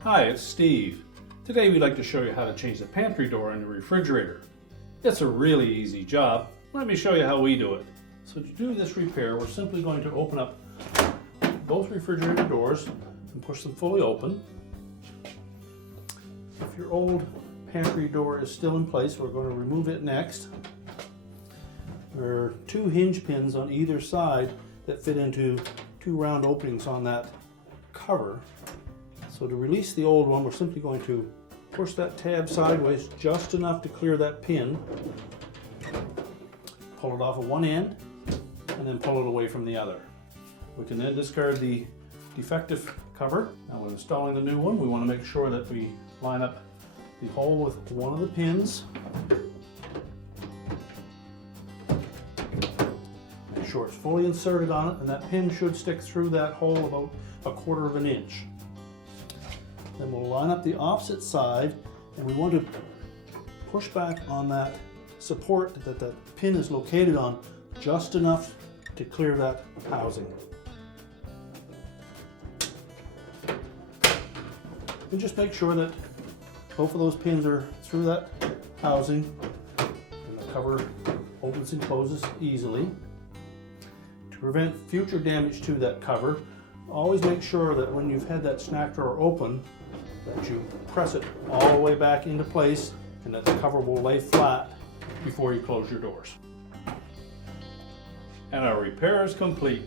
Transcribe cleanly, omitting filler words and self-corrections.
Hi, it's Steve. Today we'd like to show you how to change the pantry door in the refrigerator. It's a really easy job. Let me show you how we do it. So to do this repair, we're simply going to open up both refrigerator doors and push them fully open. If your old pantry door is still in place, we're going to remove it next. There are two hinge pins on either side that fit into two round openings on that cover. So to release the old one, we're simply going to push that tab sideways just enough to clear that pin, pull it off of one end, and then pull it away from the other. We can then discard the defective cover. Now when installing the new one, we want to make sure that we line up the hole with one of the pins. Make sure it's fully inserted on it, and that pin should stick through that hole about 1/4 of an inch. Then we'll line up the opposite side, and we want to push back on that support that the pin is located on just enough to clear that housing. And just make sure that both of those pins are through that housing and the cover opens and closes easily. To prevent future damage to that cover, always make sure that when you've had that snack drawer open, that you press it all the way back into place and that the cover will lay flat before you close your doors. And our repair is complete.